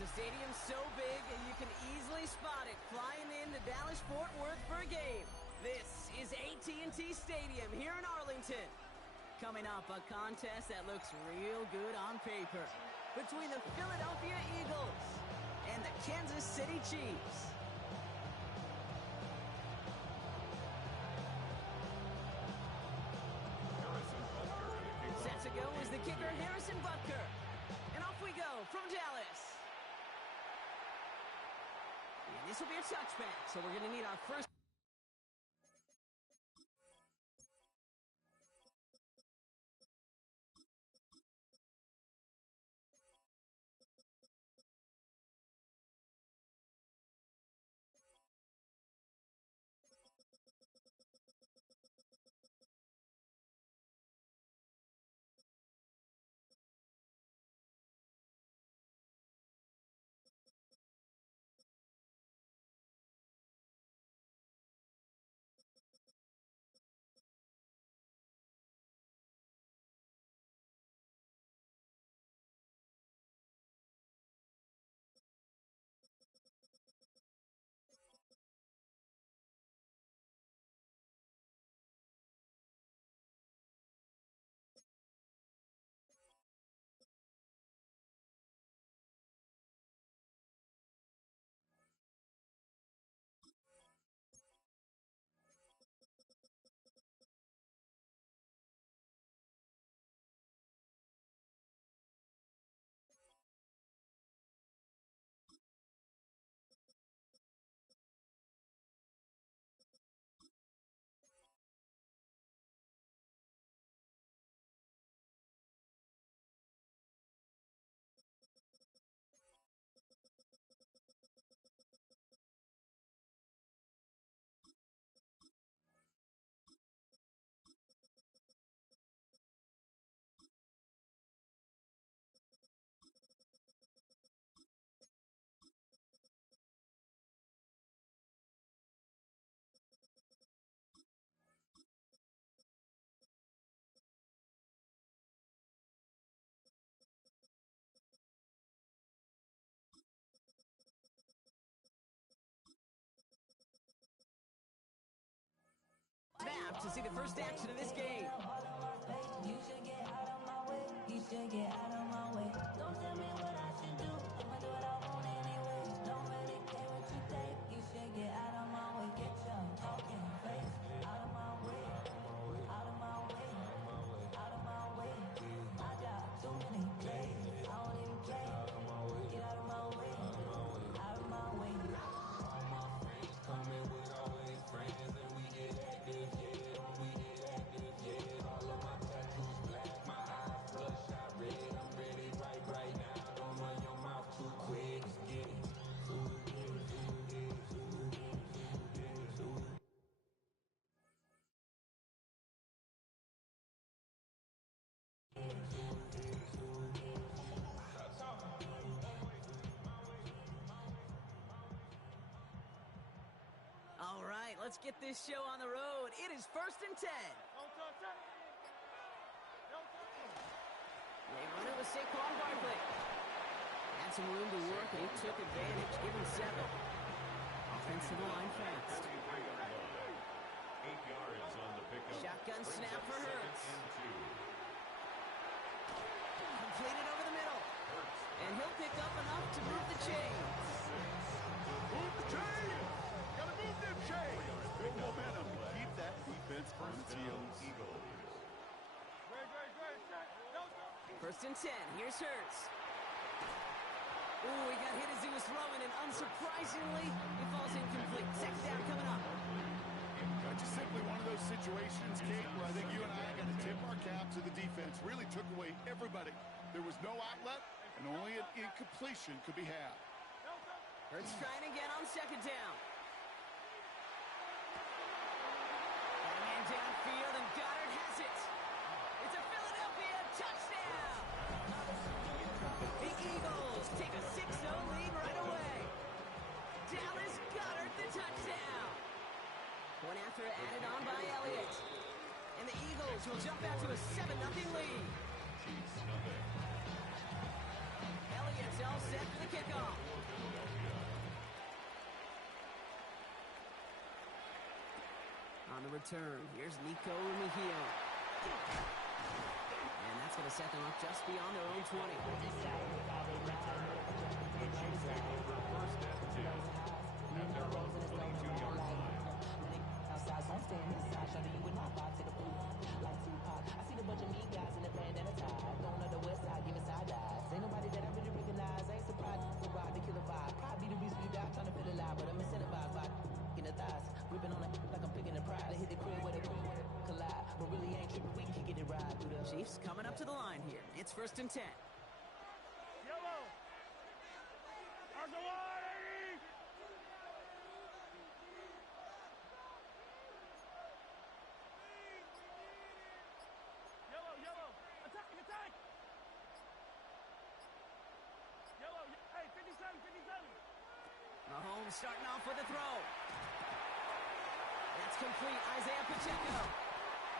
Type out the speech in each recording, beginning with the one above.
The stadium's so big, you can easily spot it flying into Dallas-Fort Worth for a game. This is AT&T Stadium here in Arlington. Coming up, a contest that looks real good on paper between the Philadelphia Eagles and the Kansas City Chiefs. Set to go is the kicker, Harrison Butker. And off we go from Dallas. And this will be a touchback, so we're going to need our first. Snap to see the first action of this game. You should get out of my way. You should get out of my way. Don't tell me what I should do. I'ma do what I want anyway. Don't really care what you think. You should get out of my way. Get your talking face out of my way. Out of my way. Out of my way. I got too many plays. I don't even play. Get out of my way. Out of my way. All my friends coming with always friends, and we get active. All right, let's get this show on the road. It is 1st and 10. They run it with Saquon Barkley. Had some room to work, and he took advantage. Give him 7. Offensive line fast. 8 yards on the pickup. Shotgun snap for Hurts. Completed over the middle. And he'll pick up enough to move the chains. Move the chains! Gotta move them chains! Big momentum to keep that defense on its heels. First and 10. Here's Hurts. Ooh, he got hit as he was throwing, and unsurprisingly, he falls incomplete. Second down coming up. That's just simply one of those situations, Kate, where I think you and I got to tip our cap to the defense. Really took away everybody. There was no outlet, and only an incompletion could be had. Hurts trying again on second down. And downfield, and Goddard has it. It's a Philadelphia touchdown. The Eagles take a 6-0 lead right away. Dallas Goddard the touchdown. Point after added on by Elliott. And the Eagles will jump out to a 7-0 lead. Elliott's all set for the kickoff. return. Here's Nico Remigio. And that's going to set them up just beyond their own 20. Outside, so I'm staying inside. Shout to you and I vibe to the blue. Like Tupac, I see the bunch of mean guys in the bandana tie. Going on the west side, giving side eyes. Ain't nobody that I really recognize. I ain't surprised to ride the killer vibe. Probably the reason you die trying to feel alive, but I'm incentivized by in the thighs, gripping on it like I'm picking a prize. I hit the crib with a collide, but really ain't tripping. We can get it right through the Chiefs coming up to the line here. It's 1st and 10. Yellow. Argolari. Yellow. Attack. Yellow. Hey, 57. Mahomes starting off with a throw. That's complete. Isaiah Pacheco.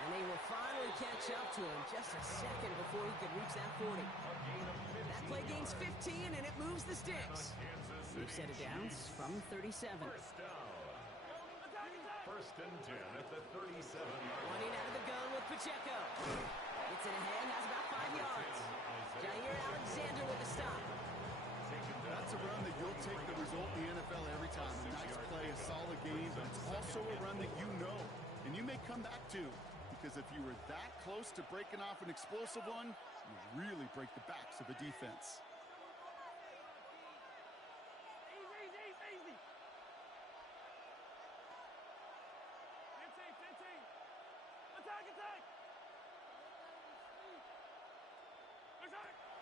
And they will finally catch up to him just a second before he could reach that 40. That play gains 15, and it moves the sticks. They've set it down from 37. First and 10 at the 37. Running out of the gun with Pacheco. Gets it ahead, has about 5 yards. Jair Alexander with the stop. That's a run that you'll take the result in the NFL every time. A nice play, a solid game, but it's also a run that you know and you may come back to, because if you were that close to breaking off an explosive one, you really break the backs of a defense. Easy. 15. Attack.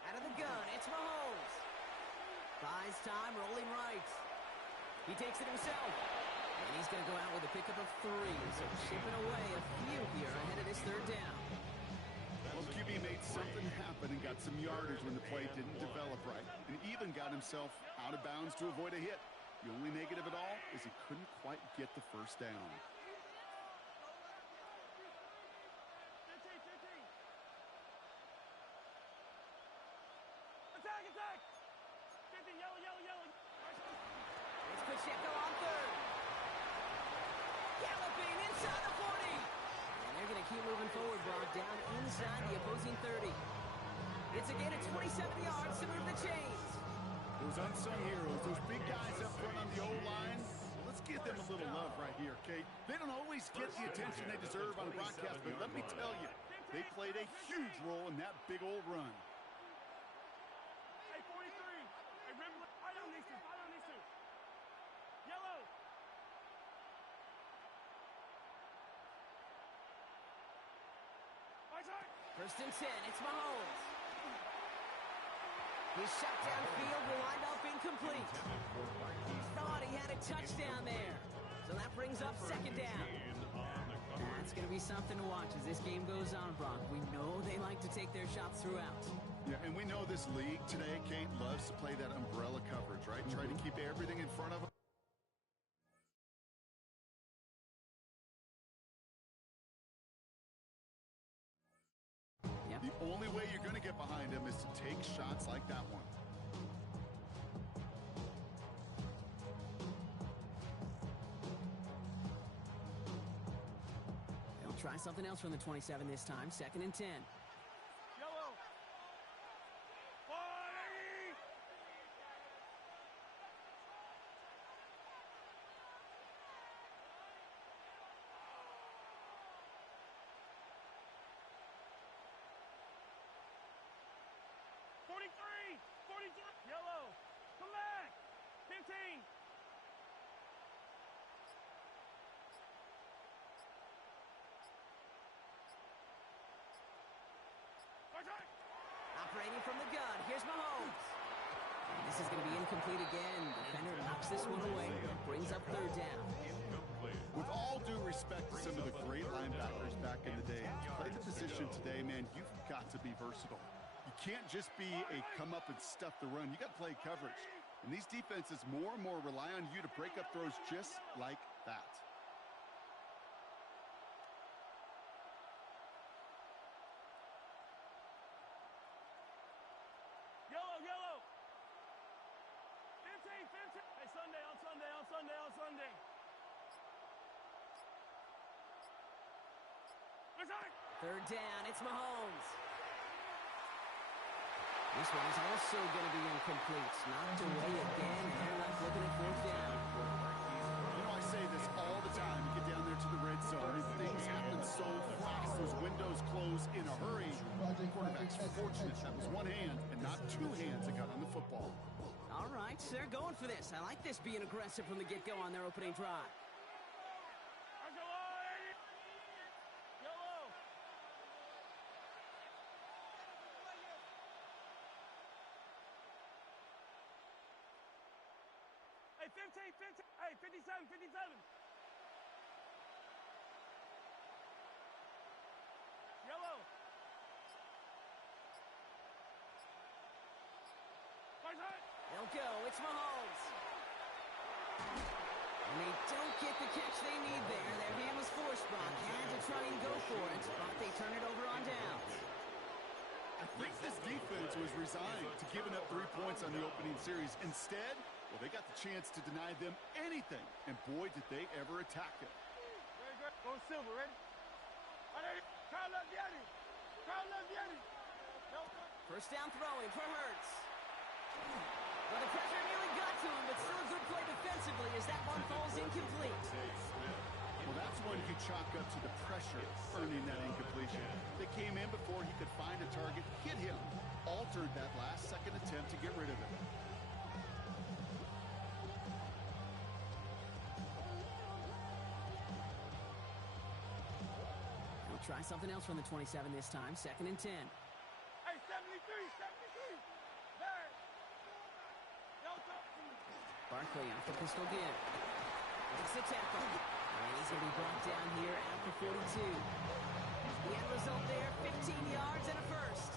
Out of the gun, it's Mahomes. Buys time, rolling right. He takes it himself. And he's going to go out with a pickup of 3. So chipping away a few here ahead of this 3rd down. Well, QB made something happen and got some yardage when the play didn't develop right. And even got himself out of bounds to avoid a hit. The only negative at all is he couldn't quite get the first down. 15. Attack. 50, yellow. It's Pacheco on 3rd. Galloping inside the 40. And they're going to keep moving forward, Brock, down inside the opposing 30. It's again at 27 yards to move the chains. Those unsung heroes, those big guys up front on the O-line, let's give them a little love right here, Kate. They don't always get the attention they deserve on broadcast, but let me tell you, they played a huge role in that big old run. Hey, 43. Hey, Rimble. I don't need to. Yellow. First and 10, it's Mahomes. He's shot downfield, will wind up incomplete. Thought he had a touchdown there. So that brings up 2nd down. That's going to be something to watch as this game goes on, Brock. We know they like to take their shots throughout. Yeah, and we know this league today, Kate, loves to play that umbrella coverage, right? Try to keep everything in front of them. Yep. The only way you're going to get behind him is to take shots like that one. They'll try something else from the 27 this time. 2nd and 10. Yellow. 40. Yellow. Come back. 15. Operating from the gun, here's Mahomes. This is going to be incomplete again. Defender knocks this one away. Brings up 3rd down. With all due respect to some of the great linebackers back in the day, to play the position today, man, you've got to be versatile. You can't just be a come up and stuff the run. You got to play coverage. And these defenses more and more rely on you to break up throws just like that. Yellow. 15. Hey, Sunday. Resign. Third down, it's Mahomes. This one is also going to be incomplete. Knocked away again, and they're left looking at fourth down. You know, I say this all the time. You get down there to the red zone, and things happen so fast. Those windows close in a hurry. The quarterback's fortunate that was one hand and not two hands that got on the football. All right, they're going for this. I like this being aggressive from the get-go on their opening drive. Yellow. Hey, 15. Hey, 57. Yellow. Resign. They'll go. It's Mahomes. And they don't get the catch they need there. Their hand was forced, Brock. Had to try and go for it, but they turn it over on downs. I think this defense was resigned to giving up 3 points on the opening series. Instead, well, they got the chance to deny them anything, and boy, did they ever attack it. Very good. Go silver, ready? Ready? Carl Leviani. No. First down throwing for Hurts. Well, the pressure nearly got to him, but still a good play defensively as that one falls incomplete. Well, that's one you chalk up to the pressure earning that incompletion. They came in before he could find a target, hit him, altered that last-second attempt to get rid of him. We'll try something else from the 27 this time, 2nd and 10. Hey, 73. There. No, Barkley off the pistol give. Makes the tackle. And he's going to be brought down here at the 42. The end result there, 15 yards and a first.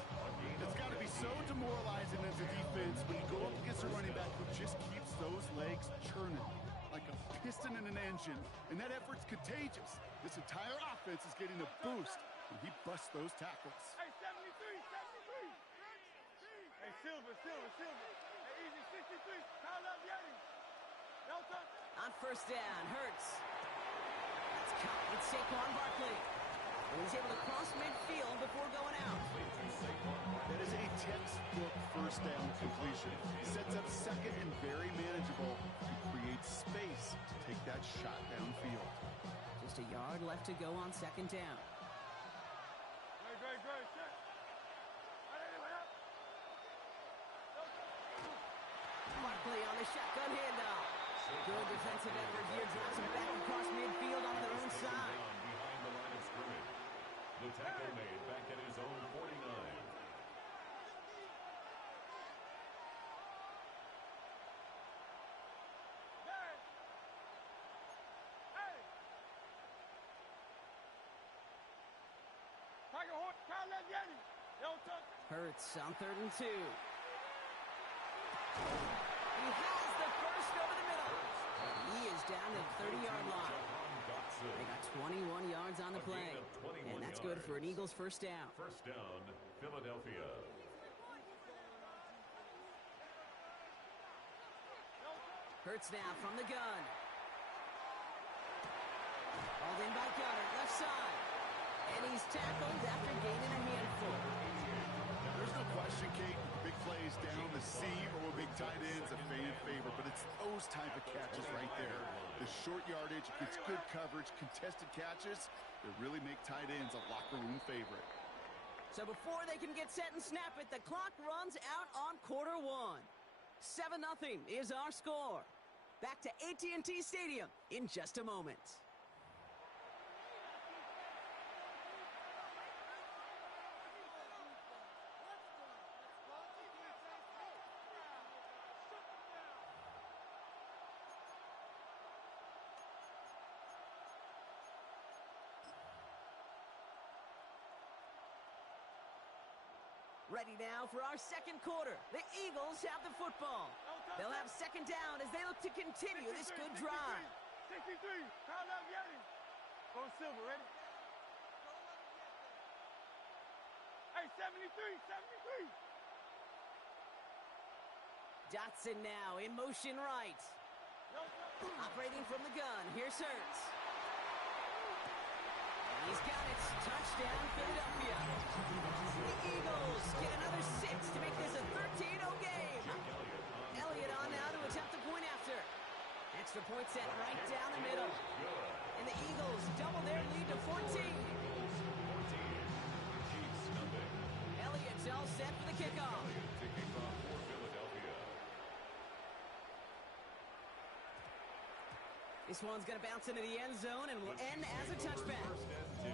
It's got to be so demoralizing as a defense when you go up against a running back who just keeps those legs churning like a piston in an engine, and that effort's contagious. This entire offense is getting a boost when he busts those tackles. Hey, 73. Hey, silver. Hey, easy, 63. Carl Leviani. No touch. On first down, Hurts. That's caught with Saquon Barkley. And he's able to cross midfield before going out. That is a textbook first down completion. Sets up second and very manageable and creates space to take that shot downfield. Just a yard left to go on 2nd down. Great. Check. Anyway, up. No touch. Barkley on the shotgun handoff. Good defensive effort here. Drives him back across midfield on their own side. Behind the line of scrimmage. The tackle made back at his own 49. There. Hey. Tiger Horse. Carl Leviani. No touch. Hurts on 3rd and 2. He has the first over the middle. He is down to the 30-yard line. They got 21 yards on the play. And that's good for an Eagles first down. First down, Philadelphia. Hurts now from the gun. Hauled in by Gunner, left side. And he's tackled after gaining a handful. There's no question, Kate, big plays down the seam or big tight ends, a fan favorite, but it's those type of catches right there. The short yardage, gets good coverage, contested catches that really make tight ends a locker room favorite. So before they can get set and snap it, the clock runs out on quarter one. 7-0 is our score. Back to AT&T Stadium in just a moment. Ready now for our second quarter. The Eagles have the football. They'll have 2nd down as they look to continue this good drive. 63. Carl Leviani. Go silver, ready? Hey, 73. Dotson now in motion right. No touch. Operating from the gun. Here's Hurts. And He's got it. Touchdown, Philadelphia. The Eagles get another 6 to make this a 13-0 game. Elliott on now to attempt a point after. Extra point set right down the middle. And the Eagles double their lead to 14. Elliott's all set for the kickoff. This one's going to bounce into the end zone and will end as a touchback. First and 10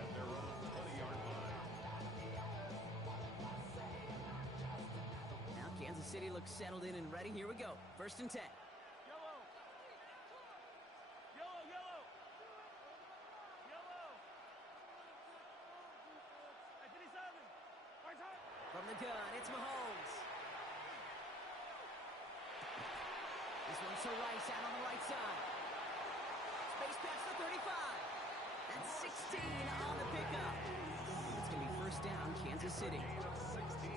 at their own 20-yard line. Now Kansas City looks settled in and ready. Here we go. First and 10. Yellow. Yellow, yellow. Yellow. Hey, 57. Right side. From the gun, it's Mahomes. This one's to Rice out on the right side. Space pass to 35. That's 16 on the pickup. It's going to be first down, Kansas City.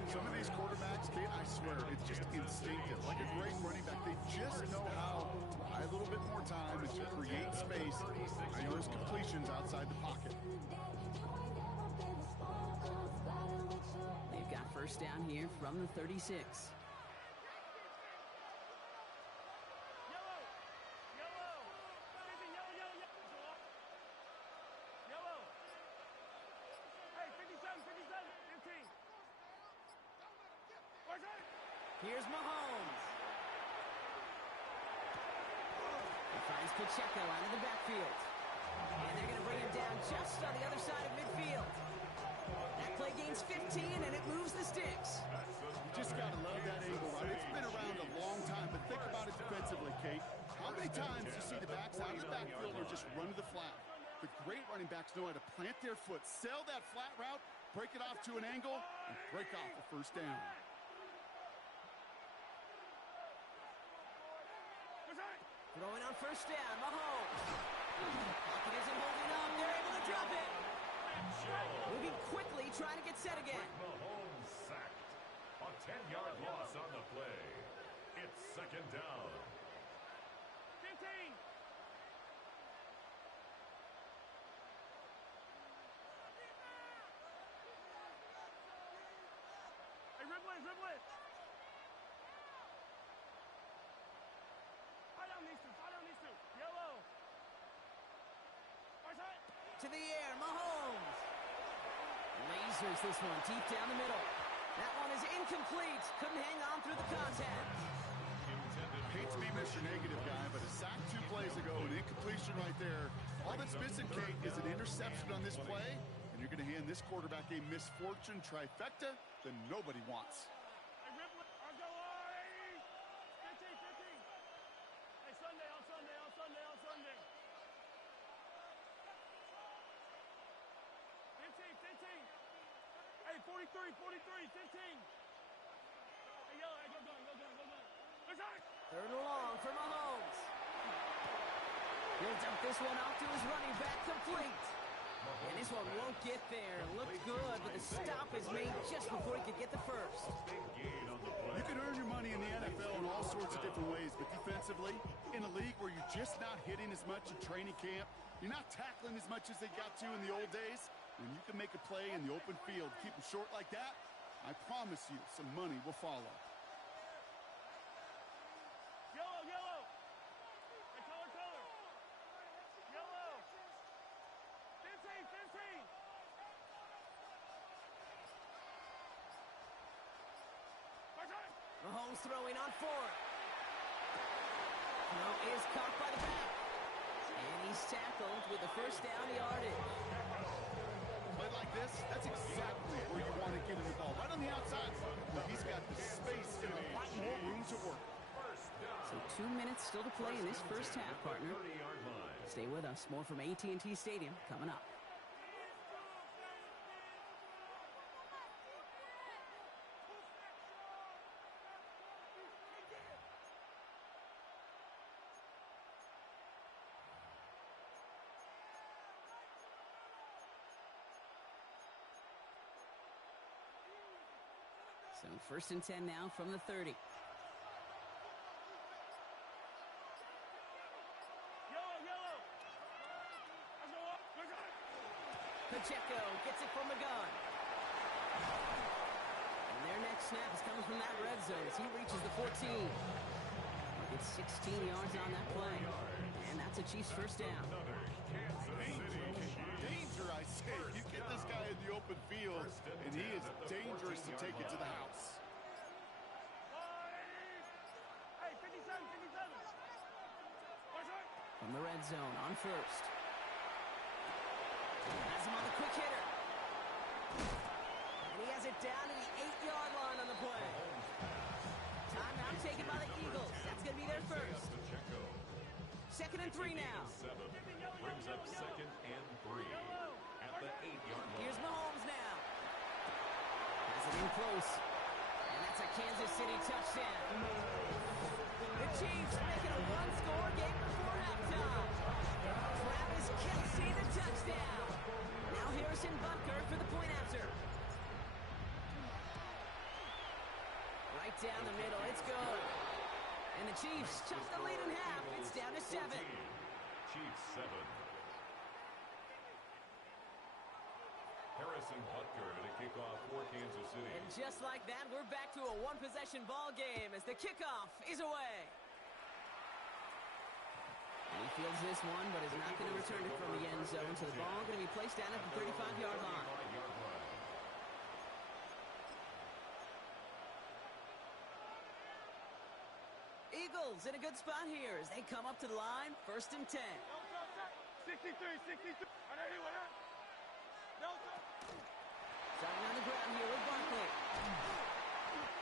Some of these quarterbacks, Kate, I swear, it's just instinctive. Like a great running back, they just know how to buy a little bit more time and to create space on those completions outside the pocket. They've got first down here from the 36. Here's Mahomes. He finds Pacheco out of the backfield. And they're going to bring him down just on the other side of midfield. That play gains 15, and it moves the sticks. You just got to love that angle, right? It's been around a long time, but think about it defensively, Kate. How many times you see the backs out of the backfield or just run to the flat? The great running backs know how to plant their foot, sail that flat route, break it off to an angle, and break off a first down. Throwing on first down, Mahomes. Pocket isn't holding up. They're able to drop it. Moving quickly, trying to get set again. Mahomes sacked. A 10-yard loss on the play. It's second down. 15. Hey, dribble it, dribble it. Follow these two. Yellow. Right side. To the air, Mahomes. Lasers this one deep down the middle. That one is incomplete. Couldn't hang on through the contact. Hate to be Mr. Negative guy, but a sack 2 plays ago, an incompletion right there. All that's missing, Kate, is an interception on this play, and you're going to hand this quarterback a misfortune trifecta that nobody wants. Hey, dribble it. I'll go. 15. Hey, Sunday. 15. Hey, 43, 15. Hey, yellow, hey, go gun. Let's go. Third and long for Mahomes. He'll dump this one off to his running back, complete. And this one won't get there. Looked good, but the stop is made just before he could get the first. You can earn your money in the NFL in all sorts of different ways, but defensively, in a league where you're just not hitting as much in training camp, you're not tackling as much as they got to in the old days, when you can make a play in the open field, keep them short like that, I promise you some money will follow. Yellow. Hey, color. Yellow. 15. Mahomes throwing on 4. Throw is caught by the back. And he's tackled with the first down yardage. Play like this, that's exactly where you want to get in the ball. Right on the outside, where he's got the space and a lot more room to work. So 2 minutes still to play in this first half, partner. 30-yard line. Stay with us. More from AT&T Stadium coming up. So first and 10 now from the 30. Yellow. Let's go up. Pacheco gets it from the gun. And their next snap is coming from that red zone as he reaches the 14. It's 16 yards on that play. And that's a Chiefs first down. Danger, I say. You get this guy in the open field, and he is dangerous to take it to the house. Hey, 57, 57. Watch out. From the red zone on first. Has him on the quick hitter. And he has it down to the 8-yard line on the play. Timeout taken by the Eagles. That's going to be their first. Second and 3 now. Brings up second and 3 at the 8-yard line. Here's Mahomes now. Has it in close. And that's a Kansas City touchdown. The Chiefs making a one-score game before halftime. Travis Kelce the touchdown. Now Harrison Butker for the point after. Right down the middle. It's good. And the Chiefs chop the lead in half. It's down to 7. Chiefs 7. Harrison Butker to kick off for Kansas City. And just like that, we're back to a one-possession ball game as the kickoff is away. And he fields this one, but is not going to return it from the end zone, so the ball going to be placed down at the 35-yard line. Eagles in a good spot here as they come up to the line, first and 10. 63, 63. Starting on the ground here with Barkley.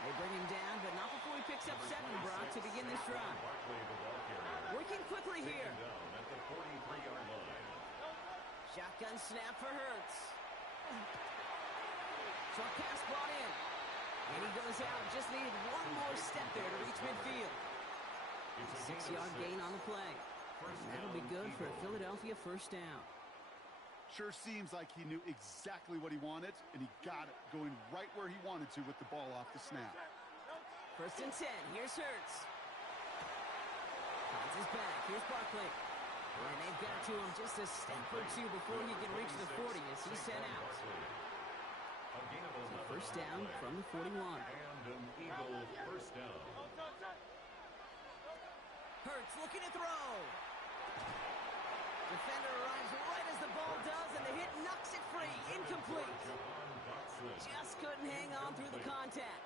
They bring him down, but not before he picks up 7, Brock, to begin this drive. Working quickly here. At the 43-yard line. Shotgun snap for Hurts. Short pass brought in. And he goes out. Just needed one more step there to reach midfield. 6-yard gain on the play. And that'll be good for a Philadelphia first down. Sure seems like he knew exactly what he wanted, and he got it, going right where he wanted to with the ball off the snap. First and 10. Here's Hurts. Finds his back. Here's Barkley. And they've got to him just a step or two before he can reach the 40 as he's sent out. So first down from the 41. And an Eagle first down. Hurts looking to throw. Defender arrives right as the ball does, and the hit knocks it free. Incomplete. Just couldn't hang on through the contact.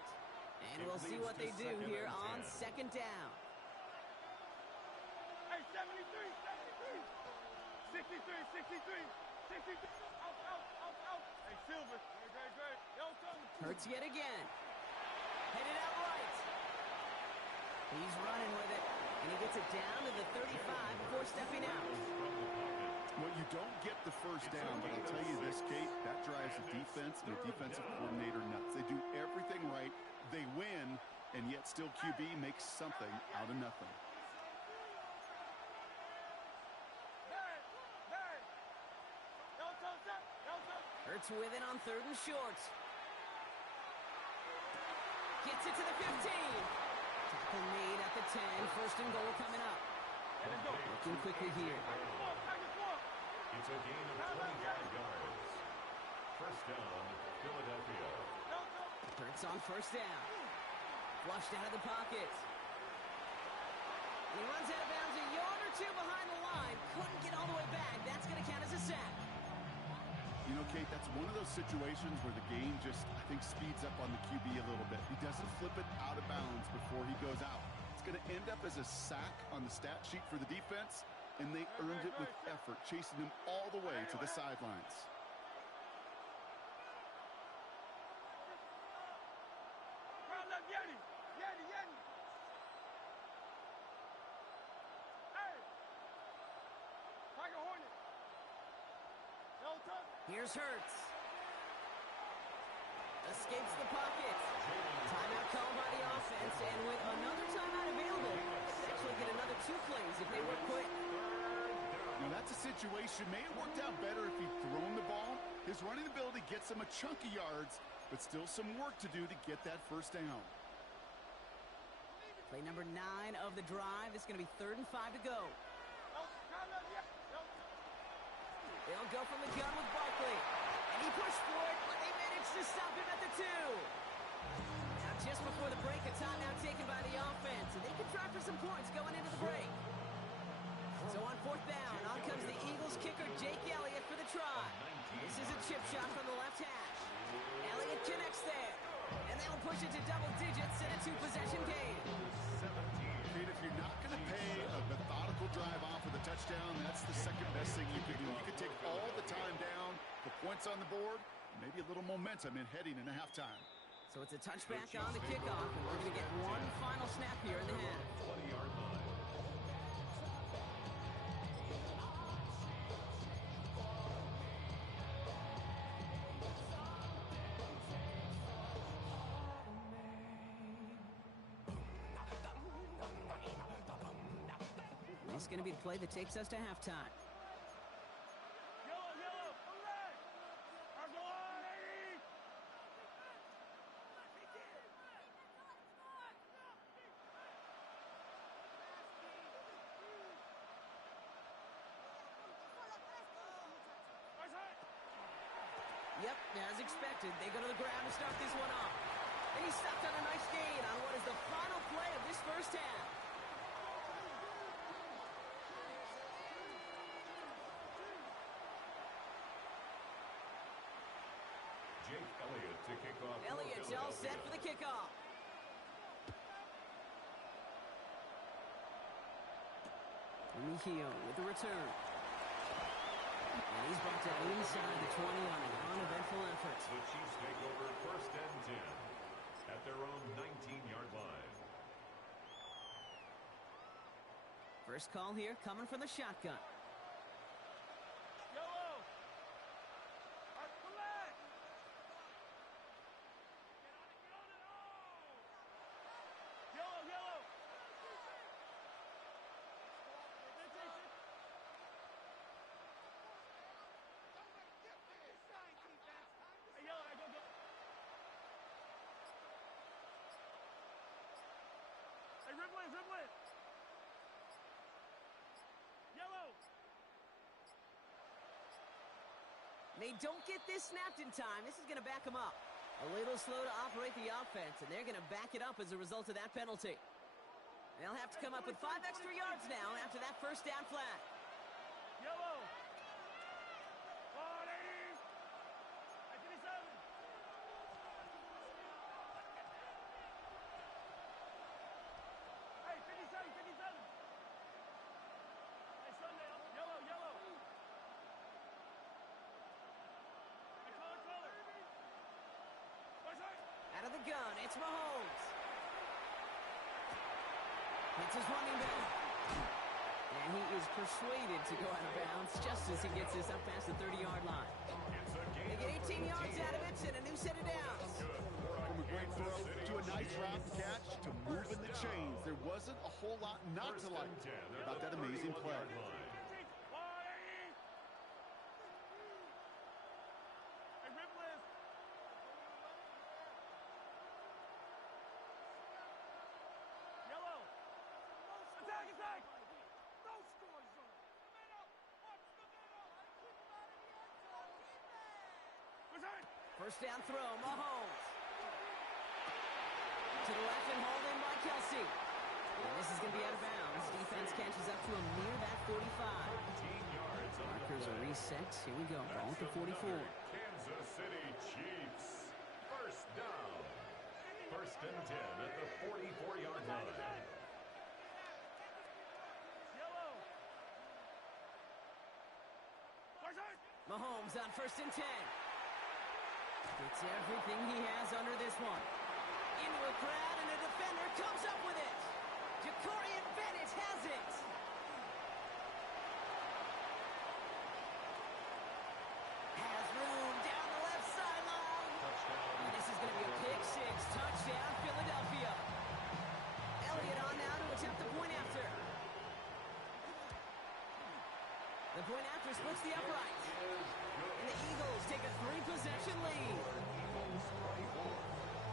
And we'll see what they do here on second down. Hey, 73, 73. 63, 63. Out. Hey, Silver. Great. Yo, Tony. Hurts yet again. Headed out right. He's running with it, and he gets it down to the 35 before stepping out. Well, you don't get the first down, but I'll tell you this, Kate, that drives the defense and the defensive coordinator nuts. They do everything right, they win, and yet still QB makes something out of nothing. Hurts with it on third and short. Gets it to the 15. Tackle made at the 10. First and goal coming up. Looking quickly here. It's a gain of 25 yards. First down, Philadelphia. Hurts on first down. Flushed out of the pocket. And he runs out of bounds a yard or two behind the line. Couldn't get all the way back. That's going to count as a sack. You know, Kate, that's one of those situations where the game just, I think, speeds up on the QB a little bit. He doesn't flip it out of bounds before he goes out. It's going to end up as a sack on the stat sheet for the defense, and they earned it with effort, chasing him all the way to the sidelines. Yeti. Hey. Tiger Hornet. Here's Hurts. Escapes the pocket. Timeout called by the offense, and with another timeout available, they could actually get another 2 plays if they work quick. Now, that's a situation. May have worked out better if he'd thrown the ball. His running ability gets him a chunk of yards, but still some work to do to get that first down. Play number 9 of the drive. It's going to be 3rd and 5 to go. They'll go from the gun with Barkley. And he pushed for it, but they managed to stop him at the 2. Now just before the break, a timeout taken by the offense, and they can try for some points going into the break. So on 4th down, on comes the Eagles kicker, Jake Elliott, for the try. This is a chip shot from the left hash. Elliott connects there. And that'll push it to double digits in a 2-possession game. I mean, if you're not going to pay a methodical drive off with a touchdown, that's the second best thing you can do. You can take all the time down, the points on the board, maybe a little momentum in heading into halftime. So it's a touchback on the kickoff, and we're going to get one final snap here in the half. 20-yard line. This is going to be the play that takes us to halftime. Yellow, yellow, red. Argolani. Yep, as expected, they go to the ground to start this one off. And he stopped on a nice gain on what is the final play of this first half. Jake Elliott to kick off. Elliott's all set for the kickoff. Mejio with the return. And he's brought down inside the 20 on an uneventful effort. The Chiefs take over 1st and 10 at their own 19-yard line. First call here coming from the shotgun. Yellow. Red. Get on it. Oh. Yellow, yellow. Hey, yellow, go, go. Hey, Ripley, Ripley. Yellow. They don't get this snapped in time. This is going to back them up. A little slow to operate the offense, and they're going to back it up as a result of that penalty. They'll have to come up with 5 extra yards now after that first down flag. Yellow. 180. Hey, 57. Hey, 57, 57. Hey, Sunday. Yellow, yellow. Hey, color, color. Out of the gun, it's Mahomes. Hits his running back. And he is persuaded to go out of bounds just as he gets this up past the 30-yard line. They get 18 yards out of it and a new set of downs. From a great throw to a nice route catch to moving the chains. There wasn't a whole lot not to like about that amazing play. Hey, Ripley. Yellow. Attack, attack. No score zone. First down throw, Mahomes. To the left and hauled in by Kelsey. And this is going to be out of bounds. Defense catches up to him near that 45. 15 yards on the Markers are play. reset. Here we go. Ball at the 44. Kansas City Chiefs. First down. 1st and 10 at the 44-yard line. Yellow. Mahomes on 1st and 10. Gets everything he has under this one. Into a crowd, and a defender comes up with it. Jacorian Bennett has it. Has room down the left sideline. And this is going to be a pick six. Touchdown, Philadelphia. Elliott on now to attempt the point after. The point after splits the upright. And the Eagles take a 3-possession lead.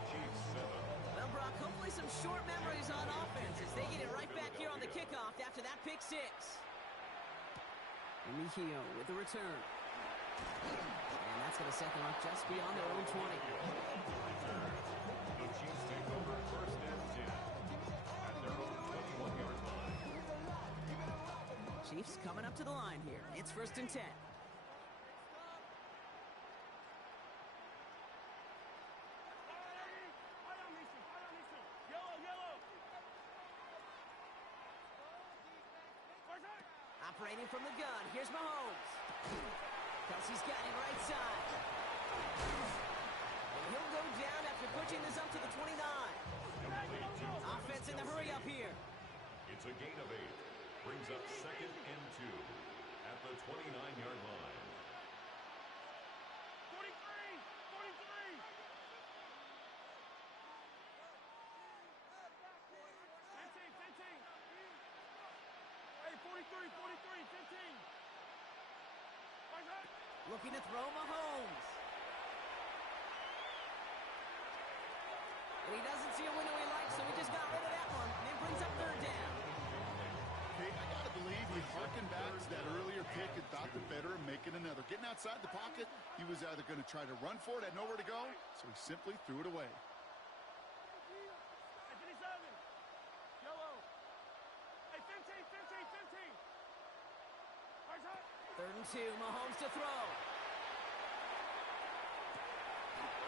Chiefs 7. Well, Brock, hopefully some short memories on offense as they get it right back here on the kickoff after that pick six. And Mejio with the return. And that's going to set them up just beyond their own 20. The Chiefs take over first and 10 at their own 21-yard line. Chiefs coming up to the line here. It's first and 10. Operating from the gun, here's Mahomes. Kelsey's got him right side. And he'll go down after pushing this up to the 29. Offense in the hurry up here. It's a gain of 8. Brings up second and 2 at the 29-yard line. 43! Hey, 43, 15. Looking to throw Mahomes. And he doesn't see a window he likes, so he just got rid of that one. And it brings up third down. Hey, I got to believe he harkened back to that earlier pick and thought the better of making another. Getting outside the pocket, he was either going to try to run for it, had nowhere to go, so he simply threw it away. Hey, 57. Yellow. Hey, 15. Third and 2, Mahomes to throw.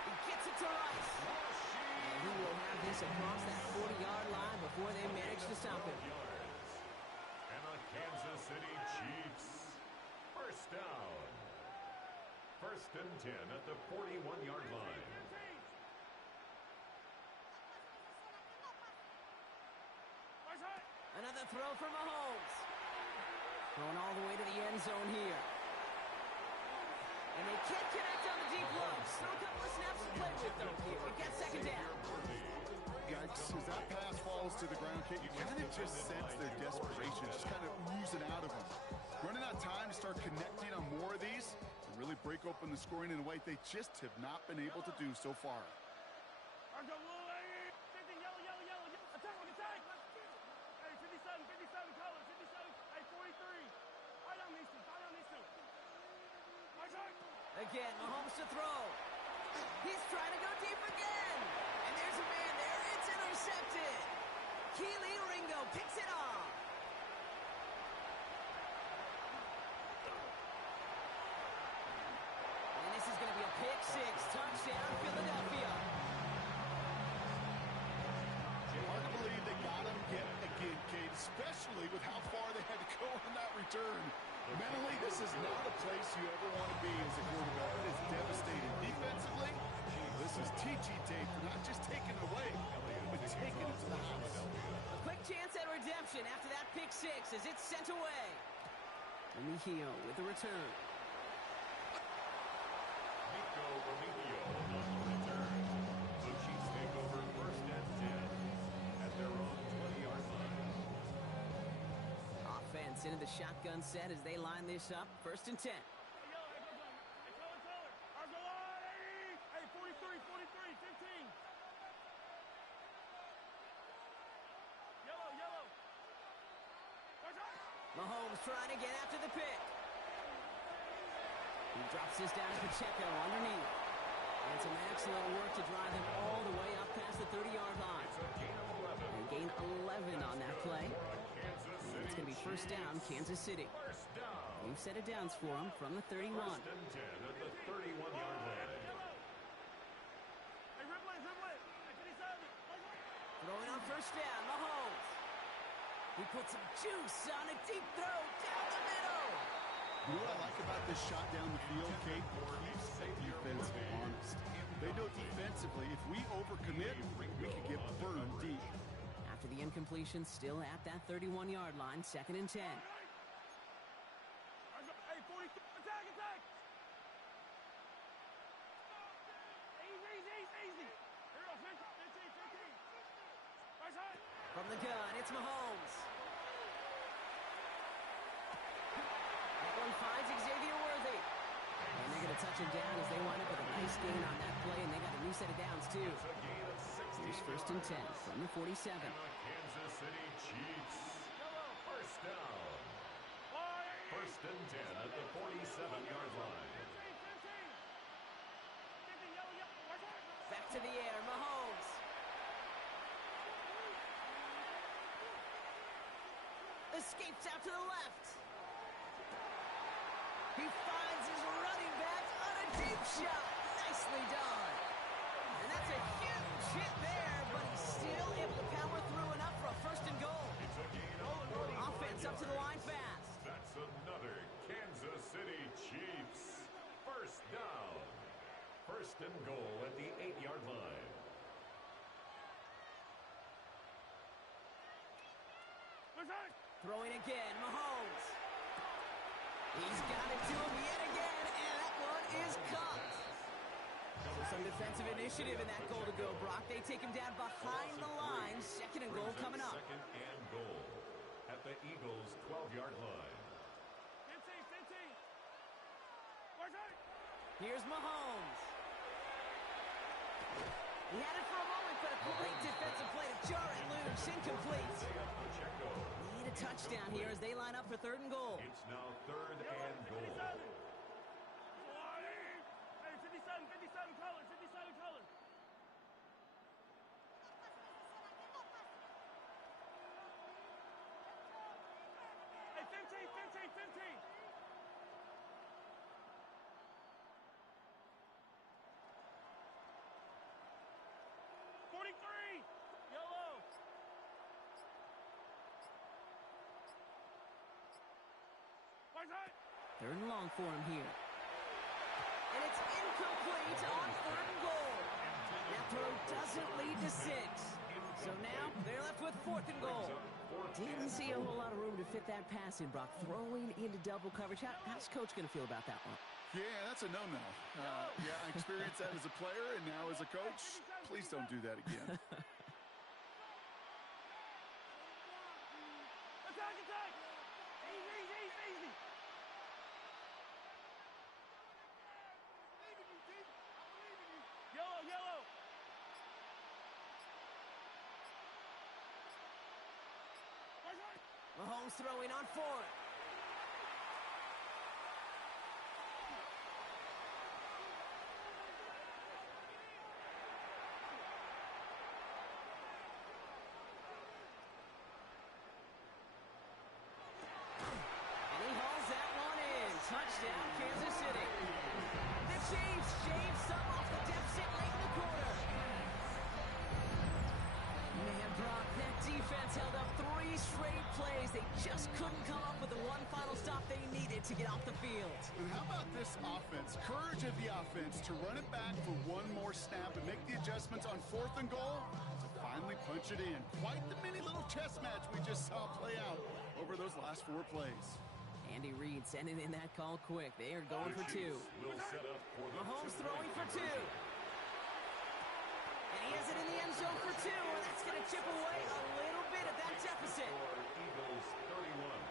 He gets it to Rice. And he will have this across that 40-yard line before they manage to stop him. And the Kansas City Chiefs. First down. First and 10 at the 41-yard line. Another throw for Mahomes. Going all the way to the end zone here. And they can't connect on the deep low. Still a couple of snaps to play with, though, here. It gets second down. Yikes, as that pass falls to the ground, Kate, you kind of just sense their desperation, just kind of oozing out of them. Running out of time to start connecting on more of these and really break open the scoring in a way they just have not been able to do so far. Attack! Hey, 57, color, 57. Hey, 43. I don't need to. Again, Mahomes to throw. He's trying to go deep again. And there's a man there. It's intercepted. Keely Ringo picks it off. And this is going to be a pick six. Touchdown, Philadelphia. Hard to believe they got him yet again, Kate, especially with how far they had to go on that return. Mentally, this is not a place you ever want to be as a quarterback. It is devastating. Defensively, this is teaching tape for not just taking it away, but taking it to the house. A quick chance at redemption after that pick six as it's sent away. And Mejio with the return. Nico Remigio on the return. The Chiefs take over first and 10 at their own 20-yard line. Offense into the shotgun set as they line this up. First and 10. Hey, color. Hey, 43, 15. Yellow. Mahomes trying to get after the pick. He drops this down to Pacheco underneath. And some excellent work to drive him all the way up past the 30-yard line. It's a gain of 11. And gain 11 on that play. Kansas City It's going to be first down, Kansas City. First down. New set of downs for him from the 31. First and 10 at the 31-yard line. Hey, Ripley. Hey, 57. Throwing on first down, Mahomes. He puts some juice on a deep throw down the middle. You know what I like about this shot down the field, Kate? Keeps the defense honest. They know defensively, if we overcommit, we could get burned deep. After the incompletion, still at that 31-yard line, second and 10. Hey, 43. Attack. Easy. Here we go, 15. Right side. From the gun, it's Mahomes. That one finds Xavier Worthy. And they're going to touch him down as they wind up with a nice gain on that play, and they got a new set of downs, too. It's a gain of 16. Here's first and 10 from the 47. And the Kansas City Chiefs. First down. First and 10 at the 47-yard line. to the air. Mahomes. Escapes out to the left. He finds his running back on a deep shot. Nicely done. And that's a huge hit there, but he's still able to power through enough for a first and goal. It's a gain of 34 Offense up to the line yards. fast. That's another Kansas City Chiefs first down. First and goal at the 8-yard line. Throwing again, Mahomes. He's got it to him yet again, and that one is caught. So some defensive initiative in that goal to go, Brock. They take him down behind the line. Second and goal Brings up coming up. Second and goal at the Eagles' 12-yard line. 15. Here's Mahomes. He had it for a moment, but a great defensive play to jar it loose. Incomplete. Isaiah Pacheco. Need a touchdown here as they line up for third and goal. It's now third and goal. 57. Hey, 57 colors, 57 colors. Hey, 15. 43, yellow. Right side. Third and long for him here. And it's incomplete on third and goal. That throw doesn't lead to 6. So now they're left with fourth and goal. Didn't see a whole lot of room to fit that pass in, Brock. Throwing into double coverage. How's Coach going to feel about that one? Yeah, that's a no-no. Yeah, I experienced that as a player and now as a coach. Please don't do that again. Attack. Easy. Yellow. Right side. Mahomes throwing on fourth. And he hauls that one in. Touchdown, Kansas City. The Chiefs shave some off the deficit late in the quarter. Man, Brock, that defense held up 3 straight plays. They just couldn't come up with the one final stop they needed to get off the field. And how about this offense? Courage of the offense to run it back for one more snap and make the adjustments on fourth and goal to finally punch it in. Quite the mini little chess match we just saw play out over those last 4 plays. Andy Reid sending in that call quick. They are going for 2. Will set up for the Mahomes two-point throwing for 2. conversion. And he has it in the end zone for 2. And that's going to chip away a little bit at that deficit. For Eagles 31.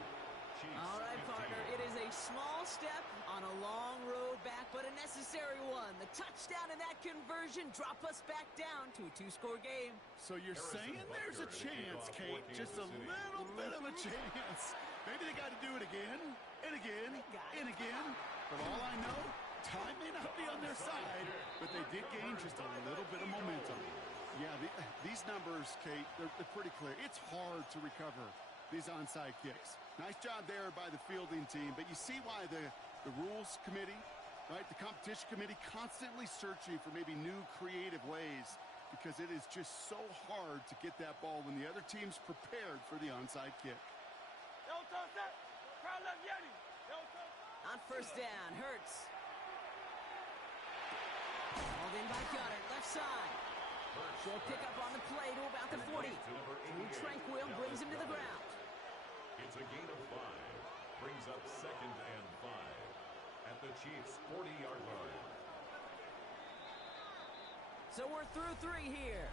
Chiefs All right, 15. partner. It is a small step on a long road back, but a necessary one. The touchdown and that conversion drop us back down to a 2-score game. So you're Harrison saying there's a Butker to kick chance, off Kate, for just a Kansas City. little bit of a chance. Maybe they got to do it again and again and again. But all I know, time may not be on their side, but they did gain just a little bit of momentum. Yeah, these numbers, Kate, they're pretty clear. It's hard to recover these onside kicks. Nice job there by the fielding team, but you see why the rules committee, right, the competition committee constantly searching for maybe new creative ways because it is just so hard to get that ball when the other team's prepared for the onside kick. Yellow toe set. Crowd left Yeti. Yellow toe. On first down, Hurts. Called in by Goddard, left side. Short pickup on the play to about the 40. Drew Tranquil brings him to the ground. It's a gain of 5. Brings up second and 5 at the Chiefs' 40-yard line. So we're through 3 here.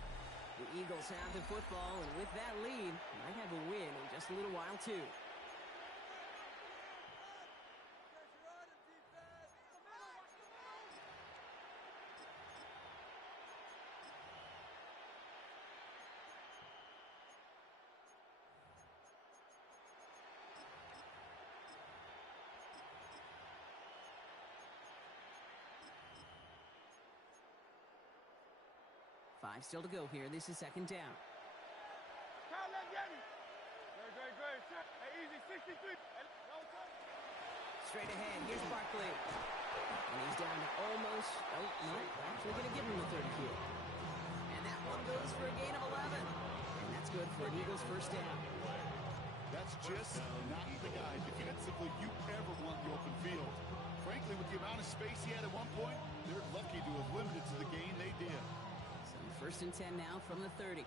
The Eagles have the football, and with that lead, might have a win in just a little while, too. 5 still to go here. This is second down. Count that, get it. Great. Hey, easy, 63. Straight ahead, here's Barkley. And he's down to almost, no, actually going to give him the 30 here. And that one goes for a gain of 11. And that's good for an Eagles first down. That's just not the guy defensively you ever want in the open field. Frankly, with the amount of space he had at one point, they're lucky to have limited to the gain they did. So first and 10 now from the 30.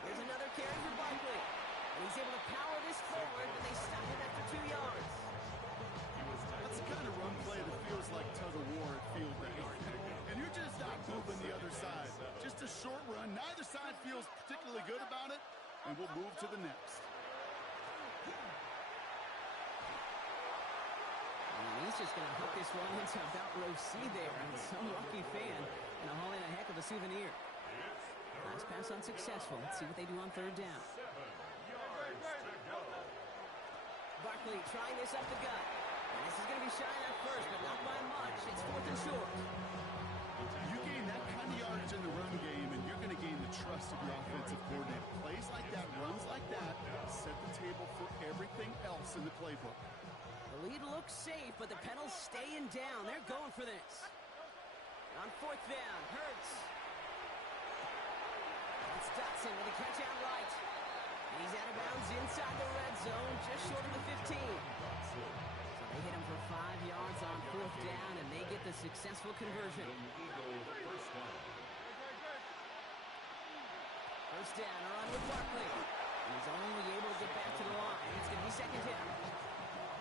Here's another carry for Barkley. And he's able to power this forward, but they stop him after 2 yards. That's the kind of run play that feels like tug of war at field day. And you're just not moving the other side. Just a short run. Neither side feels particularly good about it, and we'll move to the next. And he's just going to hook this one into about row C there. And some lucky fan going to haul in a heck of a souvenir. Last pass unsuccessful. Let's see what they do on third down. Barkley trying this up the gut. And this is going to be shy at first, but not by much. It's fourth and short. You gain that kind of yardage in the run game, and you're going to gain the trust of your offensive coordinator. Plays like that, runs like that, set the table for everything else in the playbook. The lead looks safe, but the Penals staying down. They're going for this. On fourth down, Hurts. It's Dotson with a catch out right. And he's out of bounds inside the red zone, just short of the 15. So they hit him for 5 yards on fourth down, and they get the successful conversion. First down, a run with Barkley. And he's only able to get back to the line. It's going to be second down.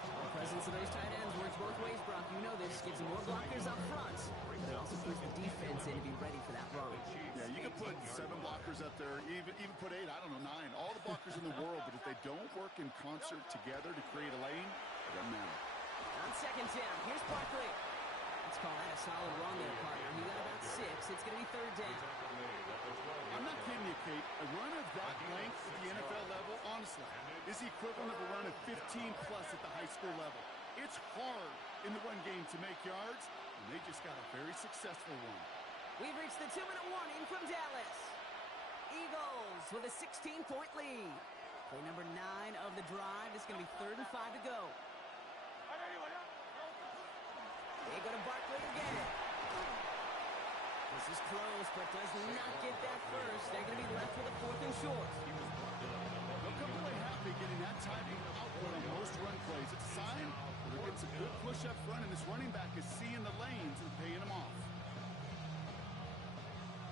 The presence of those tight ends works both ways, Brock. You know this. Gives them more blockers up front. But it also puts the defense in to be ready for that run. Yeah, you can put 7 blockers up there, even put 8, I don't know, 9. All the blockers in the world, but if they don't work in concert together to create a lane, it doesn't matter. On second down, here's Barkley. Let's call that a solid run there, partner. He got about 6. It's going to be third down. I'm not kidding you, Kate. A run of that length at the NFL level, honestly, is the equivalent of a run of 15-plus at the high school level. It's hard in the run game to make yards, and they just got a very successful one. We've reached the 2-minute warning from Dallas. Eagles with a 16-point lead. Play number 9 of the drive. It's going to be third and 5 to go. They go to Barkley again. This is close, but does not get that first. They're going to be left with a fourth and short. They'll come away happy getting that timing output on most run plays. It's a sign that they're getting some good push up front, and this running back is seeing the lanes and paying them off.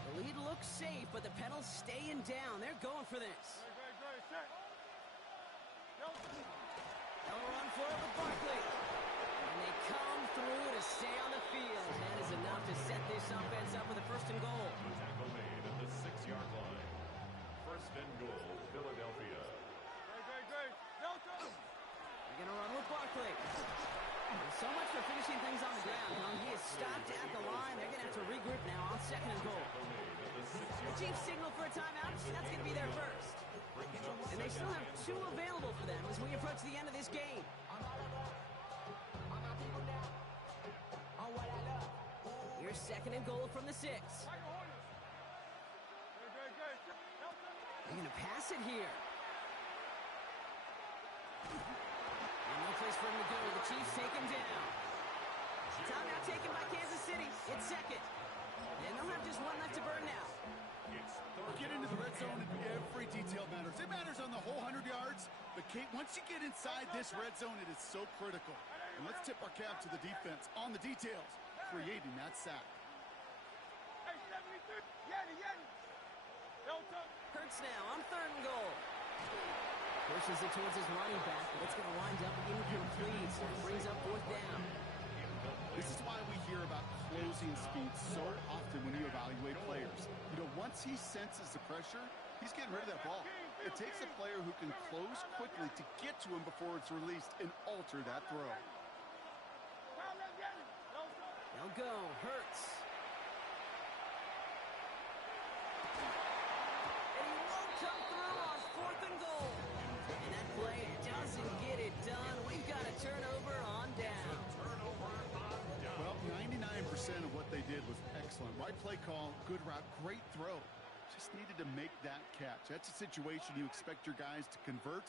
The lead looks safe, but the Penals staying down. They're going for this. They'll run for it with Barkley. And they come through to stay on the field. That is enough to set this offense up with a first and goal. Tackle made at the 6-yard line. First and goal, Philadelphia. They're going to run with Barkley. So much for finishing things on the ground. He is stopped at the line. They're going to have to regroup now on second and goal. The Chiefs signal for a timeout. That's going to be their first. And they still have 2 available for them as we approach the end of this game. Here's second and goal from the 6. They're going to pass it here. And no place for him to go. The Chiefs take him down. Timeout taken by Kansas City. It's second. And they'll have just 1 left to burn now. Get into the red zone and every detail matters. It matters on the whole 100 yards. But, Kate, once you get inside this red zone, it is so critical. And let's tip our cap to the defense on the details, creating that sack. Hurts now on third and goal. Pushes it towards his running back, but it's going to wind up incomplete. So it brings up fourth down. This is why we hear about closing speed so often when you evaluate players. You know, once he senses the pressure, he's getting rid of that ball. It takes a player who can close quickly to get to him before it's released and alter that throw. They'll go. Hurts. And he won't come through on fourth and goal. And that play doesn't get it done. We've got a turnover on down. Well, 99% play call, good route, great throw. Just needed to make that catch. That's a situation you expect your guys to convert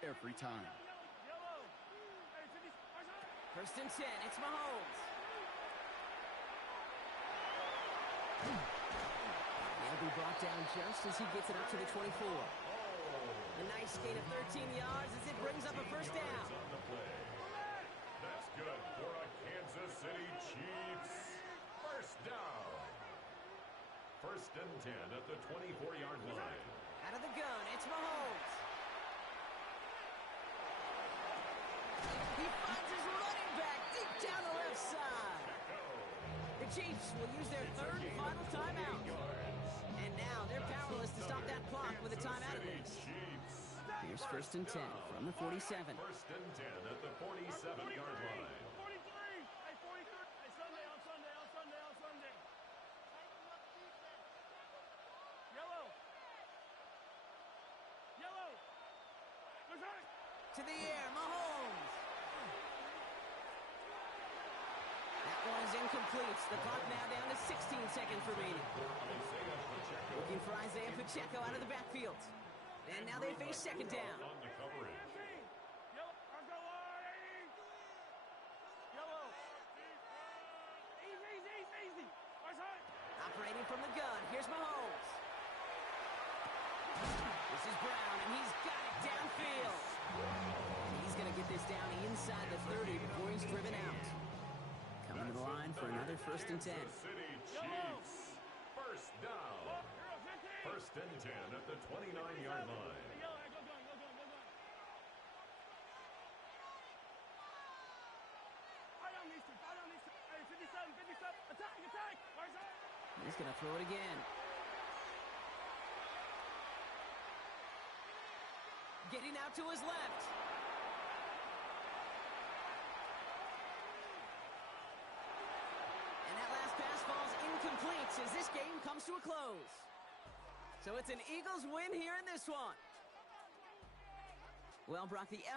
every time. Yellow. Hey, 50. First and 10, it's Mahomes. He'll be brought down just as he gets it up to the 24. A nice gain of 13 yards as it brings up a first down. On the play. That's good for a Kansas City Chiefs. First down. First and 10 at the 24-yard line. Out of the gun, it's Mahomes. He finds his running back deep down the left side. The Chiefs will use their third and final timeout. And now they're powerless to stop that clock with a timeout at least. Here's first and 10 from the 47. First and 10 at the 47-yard line. 43. Hey, 43. Hey, Sunday, on Sunday, on Sunday, on Sunday. Yellow. Yellow. What's that? To the air, Mahomes. That one is incomplete. The clock now down to 16 seconds remaining. Looking for Isaiah Pacheco out of the backfield. And now they face second down. On the coverage. Yellow. Let's go, Easy. Yellow. Easy. What's that? Operating from the gun, here's Mahomes. This is Brown, and he's got it downfield. He's going to get this down inside the 30 before he's driven out. Coming to the line for another first and 10. Kansas City Chiefs. First down. First and 10 at the 29-yard line. Hey, yellow. Hey, go gun. Eye on these two. Hey, 57. Attack. Where's that? He's going to throw it again. Getting out to his left. And that last pass falls incomplete as this game comes to a close. So it's an Eagles win here in this one. Well, Brock, the effort